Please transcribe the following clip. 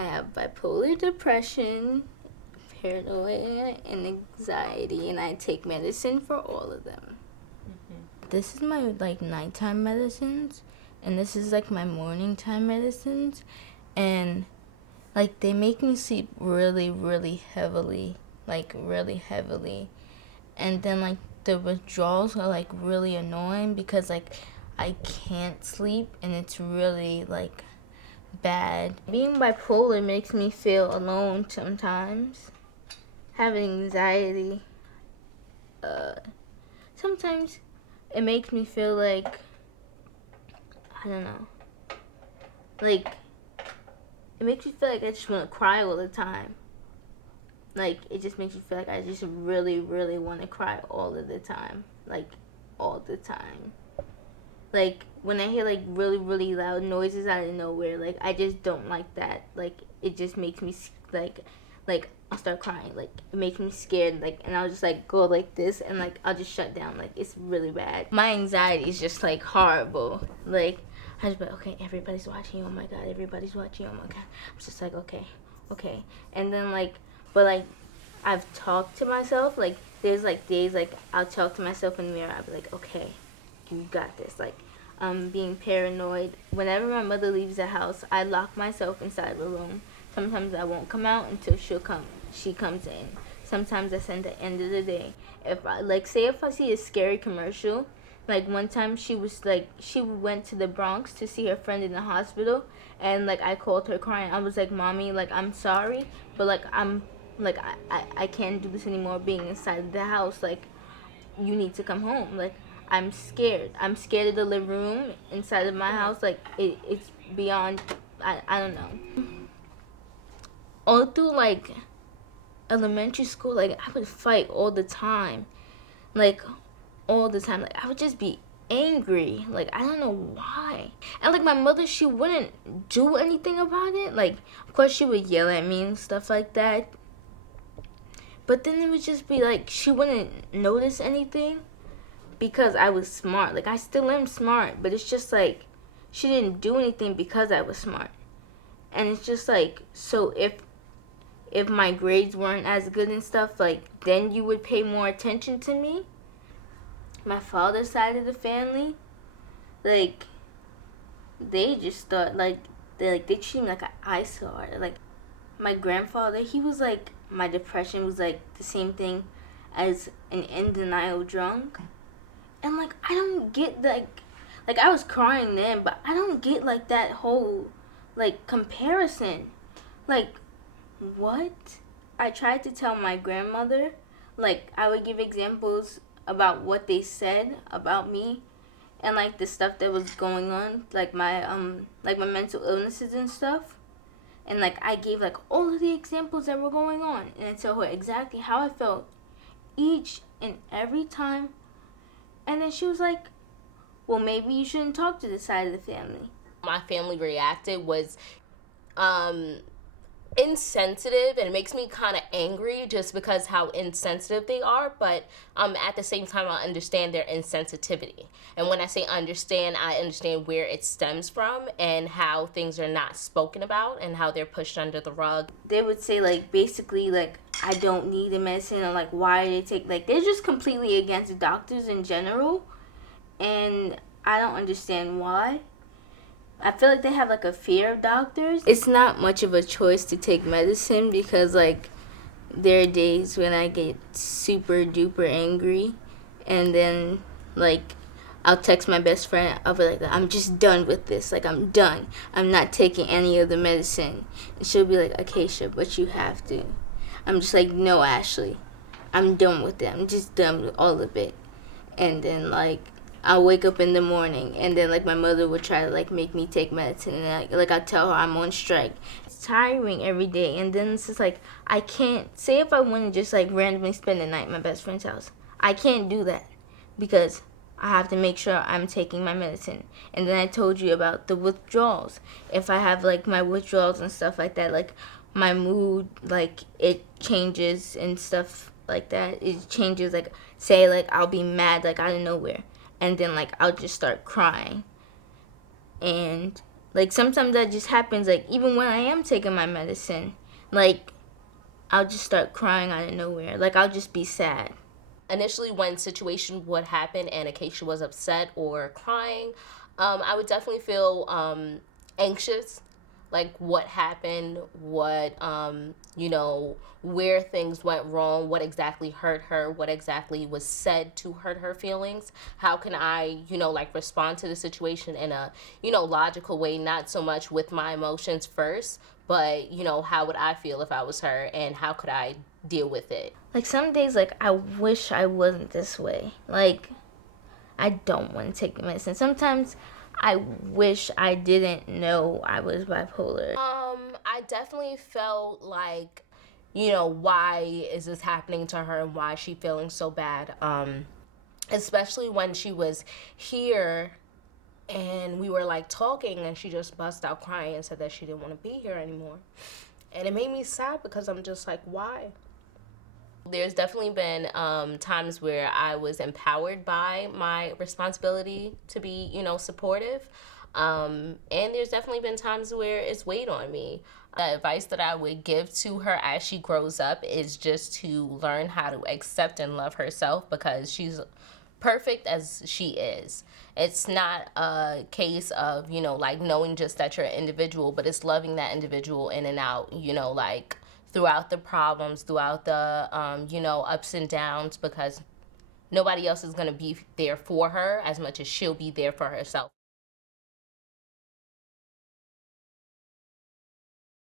I have bipolar depression, paranoia, and anxiety, and I take medicine for all of them. This is my nighttime medicines, and this is my morning time medicines, and they make me sleep really, really heavily, really heavily, and then the withdrawals are really annoying because I can't sleep, and it's really bad. Being bipolar makes me feel alone sometimes. Having anxiety, sometimes it makes me feel I don't know, it makes me feel I just want to cry all the time. It just makes me feel I just really, really want to cry all of the time. All the time. When I hear really, really loud noises out of nowhere, I just don't like that. It just makes me I'll start crying. It makes me scared. And I'll just go like this, and I'll just shut down. It's really bad. My anxiety is just horrible. I just be okay, everybody's watching. Oh my god, everybody's watching. Oh my god. I'm just okay. And then but I've talked to myself. There's days I'll talk to myself in the mirror. I'll be okay, you got this. Being paranoid. Whenever my mother leaves the house, I lock myself inside of a room. Sometimes I won't come out until she comes in. Sometimes that's at the end of the day. If I say if I see a scary commercial, one time she went to the Bronx to see her friend in the hospital, and I called her crying. I was Mommy, I'm sorry, but I can't do this anymore being inside the house. You need to come home. I'm scared. I'm scared of the living room inside of my house. It's beyond, I don't know. All through elementary school, I would fight all the time. All the time. I would just be angry. I don't know why. And my mother, she wouldn't do anything about it. Of course she would yell at me and stuff like that. But then it would just be she wouldn't notice anything because I was smart. I still am smart, but it's just she didn't do anything because I was smart. And it's just so if my grades weren't as good and stuff, then you would pay more attention to me. My father's side of the family, they just thought they treat me like an eyesore. My grandfather, he was my depression was the same thing as an in denial drunk. And I don't get I was crying then, but I don't get that whole comparison. What? I tried to tell my grandmother, I would give examples about what they said about me and the stuff that was going on, my mental illnesses and stuff. And I gave all of the examples that were going on, and I tell her exactly how I felt each and every time. And then she was well, maybe you shouldn't talk to this side of the family. My family reacted was insensitive, and it makes me kind of angry just because how insensitive they are, but at the same time I understand their insensitivity. And when I say understand, I understand where it stems from and how things are not spoken about and how they're pushed under the rug. They would say basically I don't need the medicine, or why they take they're just completely against doctors in general, and I don't understand why. I feel they have a fear of doctors. It's not much of a choice to take medicine because there are days when I get super duper angry, and then I'll text my best friend. I'll be I'm just done with this. I'm done. I'm not taking any of the medicine. And she'll be Acacia, but you have to. I'm just no, Ashley. I'm done with it. I'm just done with all of it. And then I'll wake up in the morning, and then my mother would try to make me take medicine, and I'll tell her I'm on strike. It's tiring every day, and then it's just I can't say if I want to just randomly spend the night at my best friend's house. I can't do that because I have to make sure I'm taking my medicine. And then I told you about the withdrawals. If I have my withdrawals and stuff like that, my mood it changes and stuff like that. It changes say I'll be mad out of nowhere. And then I'll just start crying. And Like, sometimes that just happens, like, even when I am taking my medicine. Like, I'll just start crying out of nowhere. Like, I'll just be sad. Initially, when situation would happen and Acacia was upset or crying, I would definitely feel anxious, like what happened, what where things went wrong, what exactly hurt her, what exactly was said to hurt her feelings. How can I, like respond to the situation in a, logical way, not so much with my emotions first, but how would I feel if I was her, and how could I deal with it? Like, some days, like, I wish I wasn't this way. Like, I don't want to take the medicine. Sometimes I wish I didn't know I was bipolar. I definitely felt like, why is this happening to her and why is she feeling so bad? Especially when she was here and we were like talking and she just bust out crying and said that she didn't want to be here anymore. And it made me sad because I'm just like, why? There's definitely been times where I was empowered by my responsibility to be, supportive. And there's definitely been times where it's weighed on me. The advice that I would give to her as she grows up is just to learn how to accept and love herself, because she's perfect as she is. It's not a case of, like knowing just that you're an individual, but it's loving that individual in and out, like throughout the problems, throughout the, ups and downs, because nobody else is going to be there for her as much as she'll be there for herself.